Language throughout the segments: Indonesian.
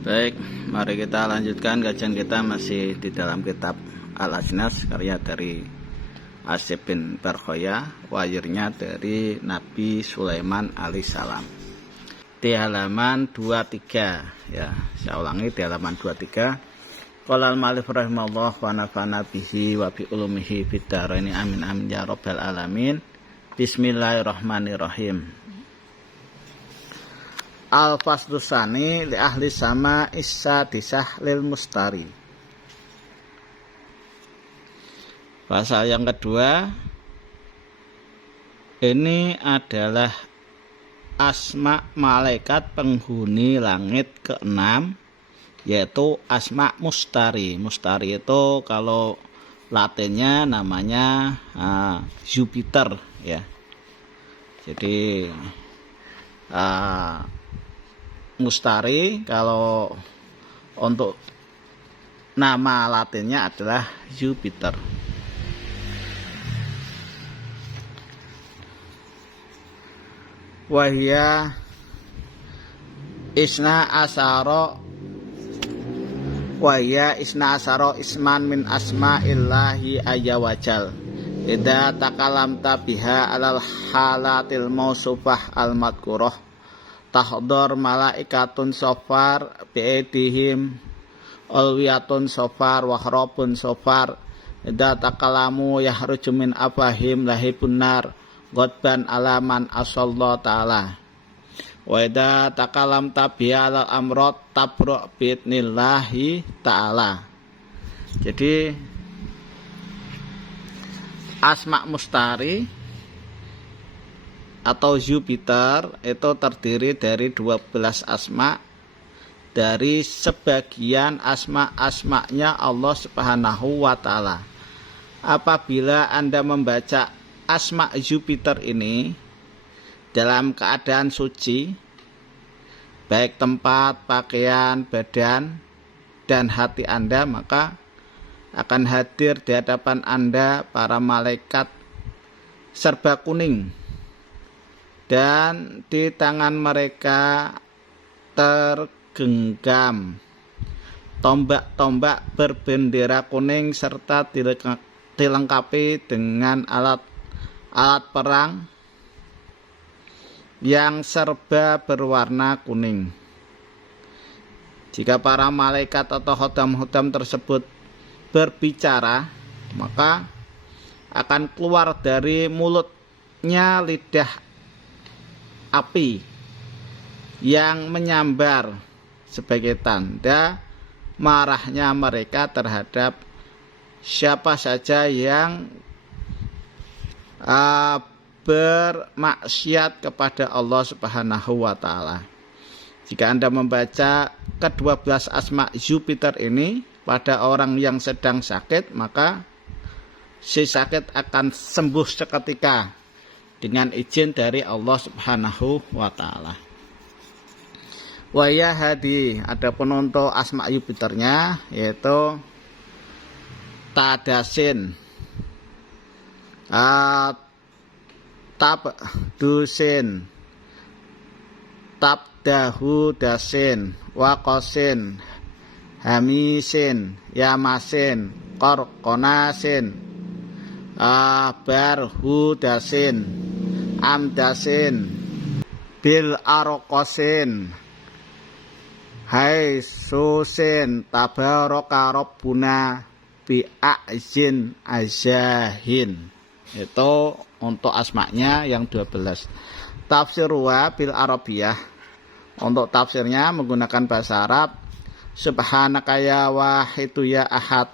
Baik, mari kita lanjutkan kajian kita masih di dalam kitab Al-Ajnas, karya dari Asyib bin Barkhoya, wayirnya dari Nabi Sulaiman alaihissalam. Di halaman 23 ya, saya ulangi di halaman 23. Qala al-ma'alif rahimahullah wa nafa'na bihi wa bi ulumihi fid dharain amin amin ya rabbal alamin. Bismillahirrahmanirrahim. Al-Fasdusani li ahli sama Isa disah lil mustari. Pasal yang kedua, ini adalah asma malaikat penghuni langit ke-6, yaitu asma mustari. Mustari itu kalau latinnya namanya Jupiter ya. Jadi mustari kalau untuk nama latinnya adalah Jupiter. Wahya isna asaro isman min asma'illahi ayyawajal idza takalamta biha alal halatil mausufah al madkurah tahdor malaikatun sofar bi'aidihim alwiyatun sofar wahrabun sofar idza takalamu yahruju min afahim lahibun nar godban alaman asallahu ta'ala wa idza takalam tabiya al amrot tabru bi'idnillahi ta'ala. Jadi asma mustari atau Jupiter itu terdiri dari 12 asma, dari sebagian asma-asmanya Allah Subhanahu wa ta'ala. Apabila Anda membaca asma Jupiter ini dalam keadaan suci, baik tempat, pakaian, badan, dan hati Anda, maka akan hadir di hadapan Anda para malaikat serba kuning, dan di tangan mereka tergenggam tombak-tombak berbendera kuning serta dilengkapi dengan alat perang yang serba berwarna kuning. Jika para malaikat atau khodam-khodam tersebut berbicara, maka akan keluar dari mulutnya lidah api yang menyambar sebagai tanda marahnya mereka terhadap siapa saja yang bermaksiat kepada Allah Subhanahu wa ta'ala. Jika Anda membaca ke-12 asma Jupiter ini pada orang yang sedang sakit, maka si sakit akan sembuh seketika dengan izin dari Allah Subhanahu wa ta'ala. Wa ya hadi, adapun untuk asma Jupiternya yaitu Tadasin, Tabdusin, Tabdahu dasin, Waqosin, Hamisin, Yamasin, Korkonasin, Barhudasin, Amdasin, Bil Arokosin, Haisusin, Tabaraka Rabbuna bi'ajin ajahin. Itu untuk asma'nya yang 12. Tafsir wa bil Arabiyah, untuk tafsirnya menggunakan bahasa Arab. Subhanaka ya wahidu ya ahad,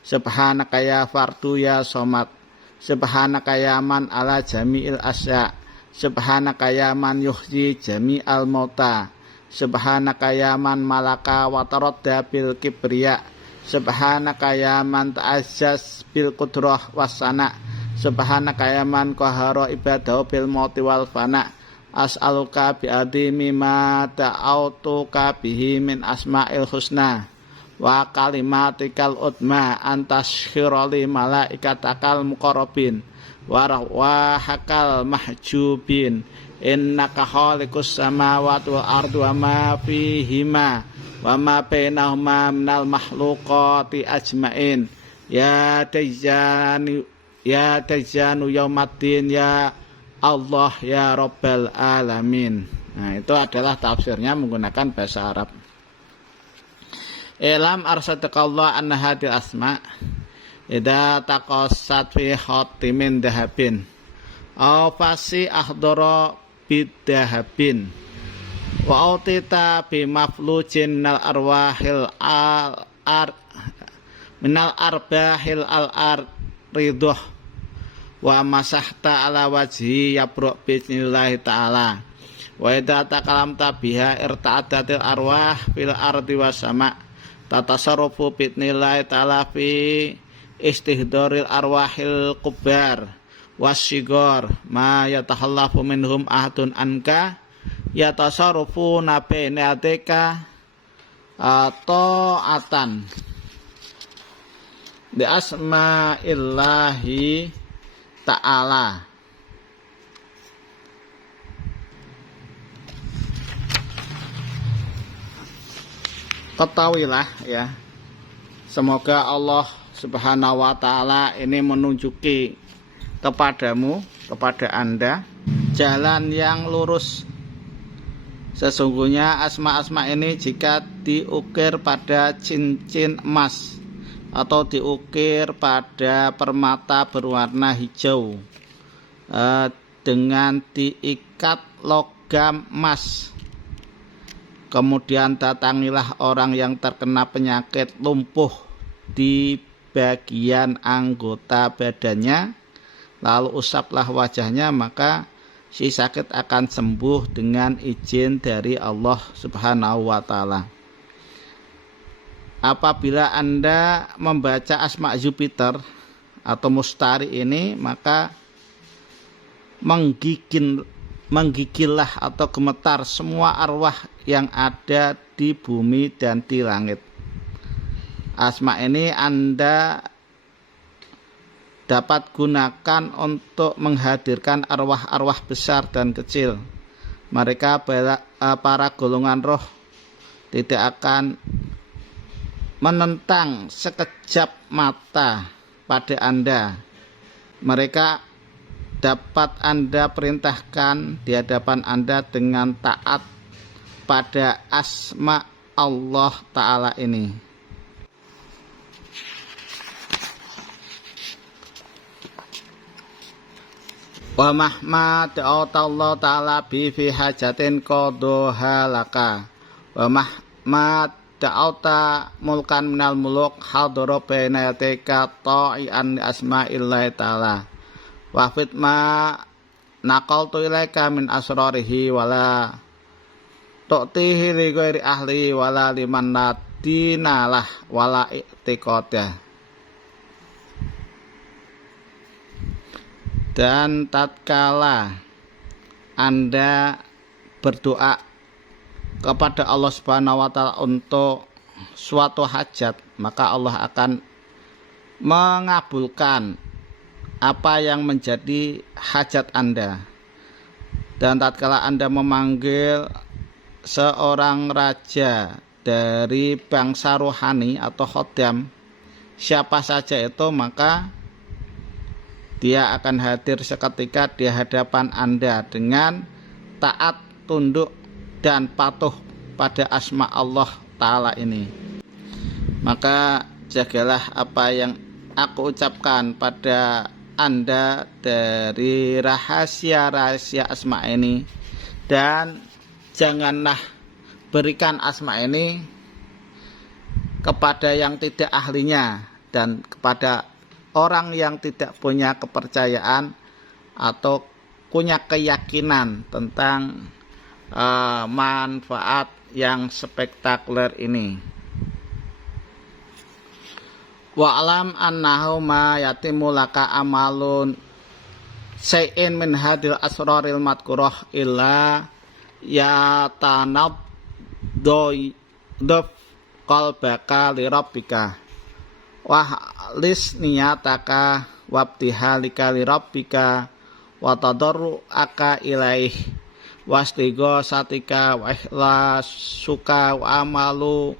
subhanaka ya fardu ya somad, subhanaka ya man ala jami'il asya, subhanaka ya man yuhyi jami'al mauta, subhanaka ya man malaka wa taradda bil kibriya, subhanaka ya man ta'azzaz bil qudrah wassana, subhanaka ya man qahara ibadahu bil mauti wal fana, as'aluka bi'adhimi ma ta'autuka bihi min asma'il husna wa kalimatikal utma antashiroli malaikatakal muqarrabin wa rahwahakal mahjubin innaka khaliqus samawati wal ardi wa ma fihima wa ma bainahuma minal makhluqati ajmain ya tajanu yaumaddin ya Allah ya Rabbal Alamin. Nah, itu adalah tafsirnya menggunakan bahasa Arab. Ilam arsadaqallah anna hadil asma idza taqassat fi khatimin dahabin aw fasi ahdara bidahabin wa autita bi maflujin minal arwahil minal arbahil al ridho wa masahta ala wajhi yabruk bismillahi ta'ala wa idza takalamta biha irta'adatil arwah fil ardi was sama tatasarrufu bismillahi ta'ala fi istihdoril arwahil kubar wasigor ma yatahallafu minhum ahadun anka yatasarrufu nabaina adeka ta'atan di asma'illahi ta'ala. Ketahuilah ya, semoga Allah Subhanahu wa ta'ala ini menunjuki kepadamu, kepada Anda, jalan yang lurus. Sesungguhnya asma-asma ini jika diukir pada cincin emas atau diukir pada permata berwarna hijau dengan diikat logam emas, kemudian datangilah orang yang terkena penyakit lumpuh di bagian anggota badannya, lalu usaplah wajahnya, maka si sakit akan sembuh dengan izin dari Allah Subhanahu wa ta'ala. Apabila Anda membaca asma Jupiter atau mustari ini, maka menggigillah atau gemetar semua arwah yang ada di bumi dan di langit. Asma ini Anda dapat gunakan untuk menghadirkan arwah-arwah besar dan kecil. Mereka para golongan roh tidak akan menentang sekejap mata pada Anda. Mereka dapat Anda perintahkan di hadapan Anda dengan taat pada asma Allah Ta'ala ini. Wa mahma ta'ata Allah Ta'ala bi fi hajatin qadha laka wa mahma ta'ata mulkan minal muluk hadara baina yatika ta'ian asma'illahi ta'ala wa fitma naqaltu ilaika min asrarihi wala tu'tihi li ghairi ahli wala liman nadinalah wala i'tiqadah. Dan tatkala Anda berdoa kepada Allah Subhanahu wa ta'ala untuk suatu hajat, maka Allah akan mengabulkan apa yang menjadi hajat Anda. Dan tatkala Anda memanggil seorang raja dari bangsa rohani atau khodam, siapa saja itu, maka dia akan hadir seketika di hadapan Anda dengan taat, tunduk, dan patuh pada asma Allah Ta'ala ini. Maka jagalah apa yang aku ucapkan pada Anda dari rahasia-rahasia asma ini, dan janganlah berikan asma ini kepada yang tidak ahlinya dan kepada orang yang tidak punya kepercayaan atau punya keyakinan tentang manfaat yang spektakuler ini. Wa'lam annahu ma yatimu laka amalun say'in min hadil asraril madkurah illa yatanab dof qalbaka li rabbika wahlis niyataka wabtihalika li rabbika wa tadarruaka ilaih wastigo satika wa ikhlas suka wa amalu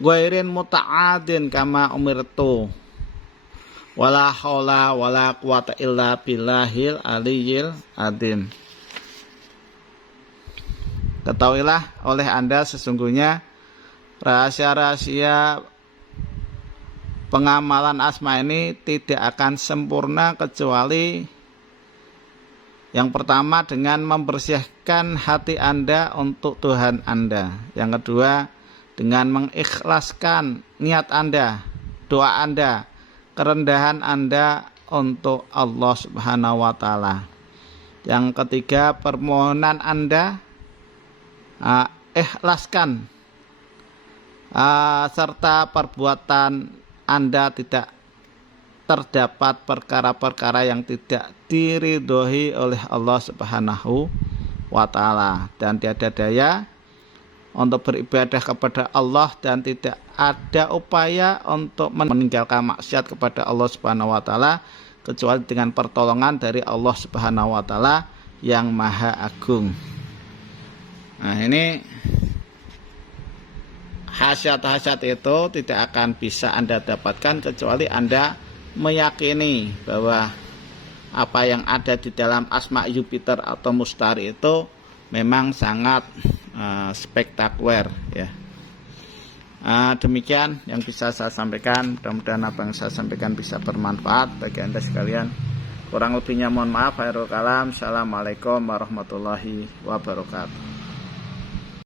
ghairin muta'adin kama umirtu wala haula wala quwata illa billahil aliyyil azim. Ketahuilah oleh Anda sesungguhnya rahasia-rahasia pengamalan asma ini tidak akan sempurna kecuali yang pertama dengan membersihkan hati Anda untuk Tuhan Anda. Yang kedua dengan mengikhlaskan niat Anda, doa Anda, kerendahan Anda untuk Allah Subhanahu wa taala. Yang ketiga permohonan Anda ikhlaskan serta perbuatan Anda tidak terdapat perkara-perkara yang tidak diridhoi oleh Allah Subhanahu wa taala dan tiada daya untuk beribadah kepada Allah dan tidak ada upaya untuk meninggalkan maksiat kepada Allah Subhanahu wa taala kecuali dengan pertolongan dari Allah Subhanahu wa taala yang Maha Agung. Nah, ini hasiat-hasiat itu tidak akan bisa Anda dapatkan kecuali Anda meyakini bahwa apa yang ada di dalam asma Jupiter atau Mustari itu memang sangat spektakuler ya. Demikian yang bisa saya sampaikan. Mudah-mudahan apa yang saya sampaikan bisa bermanfaat bagi Anda sekalian. Kurang lebihnya mohon maaf. Khairul kalam. Assalamualaikum warahmatullahi wabarakatuh.